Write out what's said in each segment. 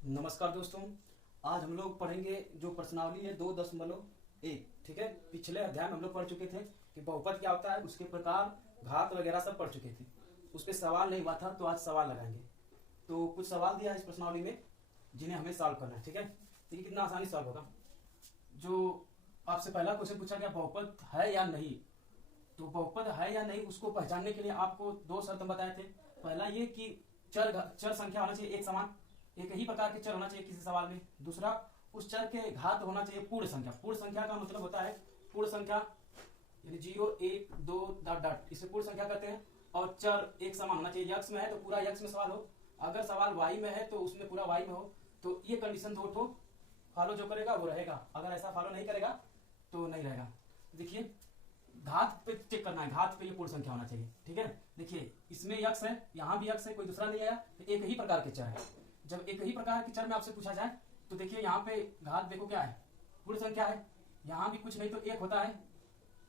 नमस्कार दोस्तों। आज हम लोग पढ़ेंगे जो प्रश्नावली है 2.1। ठीक है, पिछले अध्याय में हम लोग पढ़ चुके थे कि बहुपद क्या होता है, उसके प्रकार, घात वगैरह सब पढ़ चुके थे। उस पर सवाल नहीं हुआ था तो आज सवाल लगाएंगे। तो कुछ सवाल दिया है इस प्रश्नावली में जिन्हें हमें सॉल्व करना है। ठीक है, तो ये कितना आसानी सॉल्व होगा। जो आपसे पहला क्वेश्चन पूछा गया बहुपद है या नहीं, तो बहुपद है या नहीं उसको पहचानने के लिए आपको दो शर्त बताए थे। पहला ये कि चर संख्या होना चाहिए एक समान, एक ही प्रकार के चर होना चाहिए किसी सवाल में। दूसरा, उस चर के घात होना चाहिए पूर्ण संख्या। पूर्ण संख्या का मतलब होता है पूर्ण संख्या यानी 0 1 2 डॉट डॉट, इसे पूर्ण संख्या कहते हैं। और चर एक समान होना चाहिए, यक्स में है तो पूरा यक्स में सवाल हो, अगर सवाल वाई में है तो उसमें पूरा वाई में हो। तो ये कंडीशन दो ठो फॉलो जो करेगा वो रहेगा, अगर ऐसा फॉलो नहीं करेगा तो नहीं रहेगा। देखिए घात पे चेक करना है, घात पे ये पूर्ण संख्या होना चाहिए। ठीक है, देखिए इसमें यक्स है, यहाँ भी यक्स है, कोई दूसरा नहीं आया, तो एक ही प्रकार के चर है। जब एक ही प्रकार के चर में आपसे पूछा जाए तो देखिए यहाँ पे घात देखो क्या है, पूर्ण संख्या है। यहाँ भी कुछ नहीं तो एक होता है,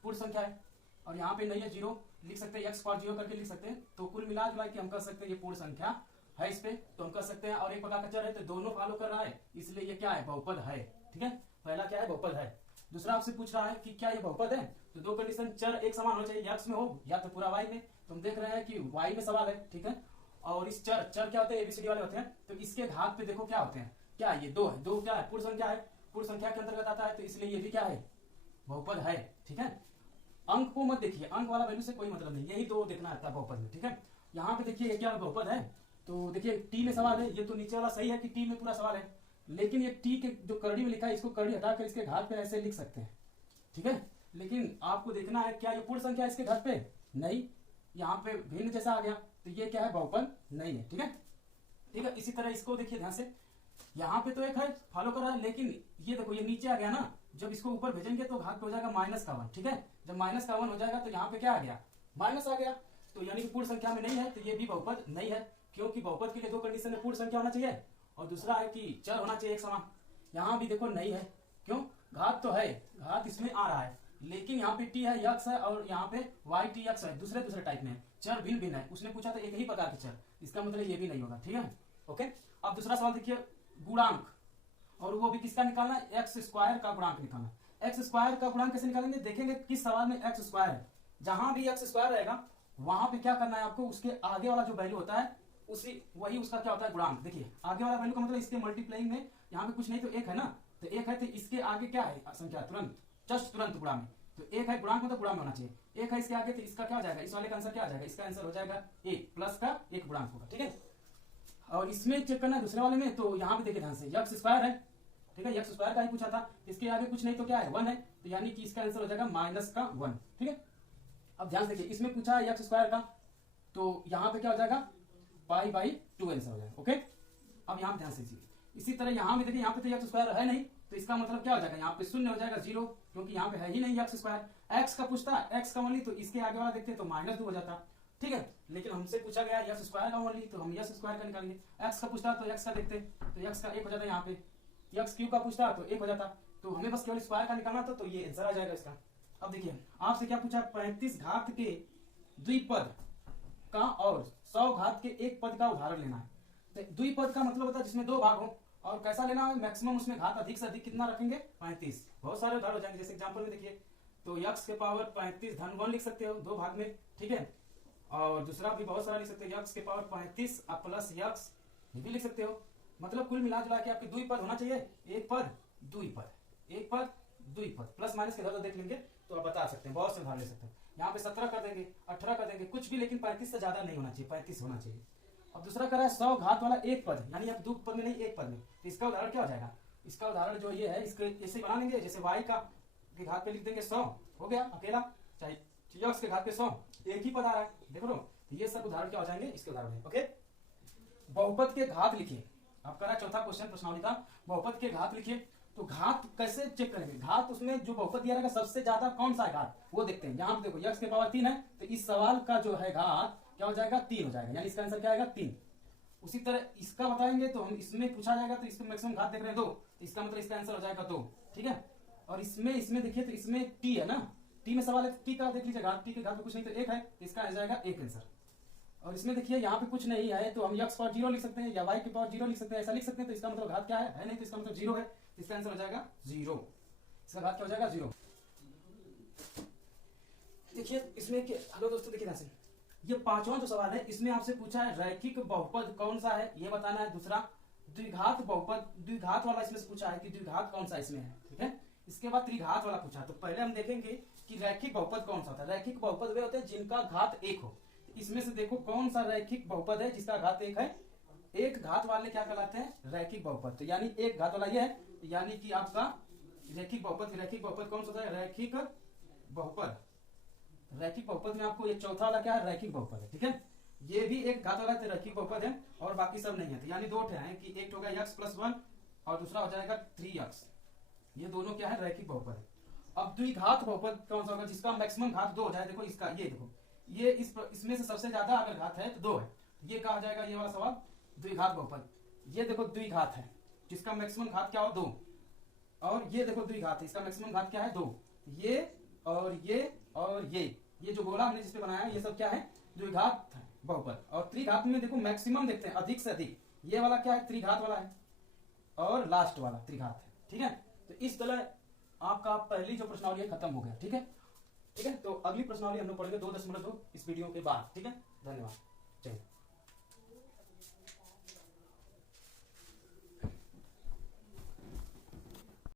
पूर्ण संख्या है। और यहाँ पे नहीं है, 0 लिख सकते हैं, एक्स 0 करके लिख सकते हैं। तो कुल मिला जुला के हम कर सकते हैं ये पूर्ण संख्या है इस पे, तो हम कर सकते हैं। और एक प्रकार का चर है तो दोनों फॉलो कर रहा है, इसलिए ये क्या है, बहुपद है। ठीक है, पहला क्या है, बहुपद है। दूसरा आपसे पूछ रहा है कि क्या ये बहुपद है, तो दो कंडीशन, चर एक समान होना चाहिए, यक्स में हो या तो पूरा वाई में। तो हम देख रहे हैं कि वाई में सवाल है। ठीक है, और इस चर क्या होते हैं, एबीसीडी वाले होते हैं। तो इसके घात पे देखो क्या होते हैं, क्या ये दो है, दो क्या है, पूर्ण संख्या है, पूर्ण संख्या के अंतर्गत आता है, तो इसलिए ये भी क्या है, बहुपद है। ठीक है, अंक को मत देखिए, अंक वाला वैल्यू से कोई मतलब नहीं, यही दो देखना आता है बहुपद में। ठीक है, यहाँ पे देखिए क्या बहुपद है, तो देखिए टी में सवाल है, ये तो नीचे वाला सही है कि टी में पूरा सवाल है, लेकिन ये टी के जो करड़ी में लिखा है इसको करड़ी हटाकर इसके घात पे ऐसे लिख सकते हैं। ठीक है, लेकिन आपको देखना है क्या ये पूर्ण संख्या इसके घात पे, नहीं, यहाँ पे भिन्न जैसा आ गया, तो ये क्या है, बहुपद नहीं है। ठीक है, ठीक है, इसी तरह इसको देखिए ध्यान से, यहाँ पे तो एक है फॉलो कर रहा है, लेकिन ये देखो ये नीचे आ गया ना, जब इसको ऊपर भेजेंगे तो घात पे हो जाएगा -1। ठीक है, जब -1 हो जाएगा तो यहाँ पे क्या आ गया, माइनस आ गया, तो यानी कि पूर्ण संख्या में नहीं है, तो ये भी बहुपद नहीं है। क्योंकि बहुपद के लिए दो कंडीशन है, पूर्ण संख्या होना चाहिए और दूसरा है कि चर होना चाहिए एक समान। यहाँ भी देखो नहीं है, क्यों, घात तो है, घात इसमें आ रहा है, लेकिन यहाँ पे टी है, यक्स है, और यहाँ पे वाई टी यक्स है, दूसरे दूसरे टाइप में है, चर भिन्न भिन्न है। उसने पूछा था एक ही प्रकार के चर, इसका मतलब ये भी नहीं होगा। ठीक है, ओके। अब दूसरा सवाल देखिए, गुणांक, और वो भी किसका निकालना है, एक्स स्क्वायर का गुणांक निकालना है। एक्स स्क्वायर का गुणांक कैसे निकालेंगे, देखेंगे किस सवाल में एक्स स्क्वायर है। जहां भी एक्स स्क्वायर रहेगा वहां पे क्या करना है आपको, उसके आगे वाला जो वैल्यू होता है उसी वही उसका क्या होता है, गुणांक। देखिए आगे वाला वैल्यू का मतलब इसके मल्टीप्लाइंग में, यहाँ पे कुछ नहीं तो एक है ना, तो एक है तो इसके आगे क्या है, संख्या तुरंत, जस्ट तुरंत गुणा में, तो एक है गुणांक मतलब गुणा में होना चाहिए, एक है इसके आगे, तो इसका क्या हो जाएगा, इस वाले का आंसर क्या आ जाएगा, इसका आंसर हो जाएगा एक प्लस का एक गुणांक होगा। ठीक है, और इसमें चेक करना है दूसरे वाले में, तो यहाँ पे देखिए ध्यान से, यक्स स्क्वायर है। ठीक है, यक्स स्क्वायर का ही पूछा था, इसके आगे कुछ नहीं तो क्या है, 1 है, तो यानी कि इसका आंसर हो जाएगा -1। ठीक है, अब ध्यान से देखिए, इसमें पूछा है यक्स स्क्वायर का, तो यहाँ पे क्या हो जाएगा, π/2 आंसर हो जाएगा। ओके, अब यहाँ पे ध्यान से, इसी तरह यहाँ भी देखिए, यहाँ पे तो यक्स स्क्वायर है नहीं, तो इसका मतलब क्या हो जाएगा, यहाँ पे शून्य हो जाएगा, 0, क्योंकि यहाँ पे है ही नहीं यक्स स्क्वायर। एक्स का पूछता है, एक्स का ओनली, तो इसके आगे वाला देखते तो -2 हो जाता। ठीक है, लेकिन हमसे पूछा गया यक्स स्क्वायर का ओनली, तो हम यक्स स्क्वायर का निकालेंगे। एक्स का पूछता तो एक्स का देखते, तो एक्स का 1 हो जाता यहाँ पे, यक्स क्यूब का पूछता तो 1 हो जाता, तो हमें बस केवल स्क्वायर का निकालना था, तो ये आंसर आ जाएगा इसका। अब देखिए आपसे क्या पूछा, 35 घात के द्विपद का और 100 घात के एक पद का उदाहरण लेना है। तो द्विपद का मतलब होता है जिसमें दो भाग हो, और कैसा लेना है, मैक्सिमम उसमें घात अधिक से अधिक कितना रखेंगे, 35। बहुत सारे उदाहरण हो जाएंगे, जैसे एग्जांपल में देखिए, तो यक्स के पावर 35 धन 1 लिख सकते हो दो भाग में। ठीक है, और दूसरा भी बहुत सारा लिख सकते हो, यक्स के पावर 35 प्लस यक्स, ये भी लिख सकते हो। मतलब कुल मिला जुला के आपके द्विपद होना चाहिए, एक पद द्विपद, एक पद द्विपद, प्लस माइनस के इधर देख लेंगे तो आप बता सकते हैं, बहुत से उदाहरण ले सकते हैं। यहाँ पे 17 कर देंगे, 18 कर देंगे, कुछ भी, लेकिन 35 से ज्यादा नहीं होना चाहिए, 35 होना चाहिए। अब दूसरा कर रहा है 100 घात वाला एक पद, यानी आप दो पद में नहीं एक पद में, तो इसका उदाहरण क्या हो जाएगा, इसका उदाहरण जो ये है, इसके ऐसे बना लेंगे, जैसे y का के घात पे लिख देंगे 100, हो गया अकेला, चाहे यक्स के घात पे 100, एक ही पद आ रहा है, देखो तो ये सब उदाहरण क्या हो जाएंगे, इसके उदाहरण है। ओके, बहुपद के घात लिखिए, आपका रहा चौथा क्वेश्चन प्रश्नावली का, बहुपद के घात लिखिए। तो घात कैसे चेक करेंगे, घात उसमें जो बहुपद दिया रहेगा सबसे ज्यादा कौन सा है घात, वो देखते हैं। यहाँ पे देखो यक्स के पावर 3 है, तो इस सवाल का जो है घात क्या हो जाएगा, 3 हो जाएगा, यानी इसका आंसर क्या आएगा, 3। उसी तरह इसका बताएंगे तो हम, इसमें पूछा जाएगा तो इसका मैक्सिमम घात देख रहे हैं 2, तो इसका मतलब इसका आंसर हो जाएगा 2। ठीक है, और इसमें देखिए, तो इसमें टी है ना, टी में सवाल है, टी का देख लीजिए घात, टी के घात में कुछ नहीं तो 1 है, तो इसका आ जाएगा 1 आंसर। और इसमें देखिए यहाँ पे कुछ नहीं है तो हम x पावर 0 लिख सकते हैं या y की पावर 0 लिख सकते हैं, ऐसा लिख सकते हैं। तो इसका मतलब घात क्या है नहीं, तो इसका मतलब 0 है। इसका आंसर हो जाएगा 0। इसका घात क्या हो जाएगा 0। देखिए इसमें हेलो दोस्तों, देखिए ध्यान से, ये पांचवा जो सवाल है इसमें आपसे पूछा है रैखिक बहुपद कौन सा है, ये बताना है। दूसरा द्विघात बहुपद, द्विघात वाला इसमें से पूछा है कि द्विघात कौन सा इसमें है, ठीक है। इसके बाद त्रिघात वाला पूछा। तो पहले हम देखेंगे कि रैखिक बहुपद कौन सा होता है। रैखिक बहुपद वे होते हैं जिनका घात 1 हो। इसमें से देखो कौन सा रैखिक बहुपद है जिसका घात 1 है। एक घात वाले क्या कहलाते हैं, रैखिक बहुपद। तो यानी एक घात वाला ये है, यानी कि आपका रैखिक बहुपद। रैखिक बहुपद कौन सा होता है, रैखिक बहुपद। रैखिक बहुपद में आपको ये चौथा वाला क्या है, रैखिक बहुपद है, ठीक है। ये भी एक घात वाला रैखिक बहुपद है और बाकी सब नहीं है। तो यानी दो है कि एक होगा x + 1 और दूसरा हो जाएगा 3x। ये दोनों क्या है, रैखिक बहुपद है। अब द्विघात बहुपद कौन सा होगा, जिसका मैक्सिमम घात 2 हो जाए। देखो इसका ये देखो, ये इसमें से सबसे ज्यादा अगर घात है तो 2 है। ये क्या हो जाएगा, ये वाला सवाल द्विघात बहुपद। ये देखो द्विघात है जिसका मैक्सिमम घात क्या हो 2, और ये देखो द्विघात है, इसका मैक्सिमम घात क्या है 2। ये और ये और ये जो गोला हमने जिसपे बनाया है ये सब क्या है, द्विघात बहुपद। और त्रिघात में देखो मैक्सिमम देखते हैं, अधिक से अधिक। ये वाला क्या है, त्रिघात वाला है, और लास्ट वाला त्रिघात है, ठीक है। तो इस तरह आपका पहली जो प्रश्नावली है खत्म हो गया, ठीक है। ठीक है, तो अगली प्रश्नावली हम लोग पढ़ेंगे 2.2 इस वीडियो के बाद, ठीक है। धन्यवाद, जय हिंद।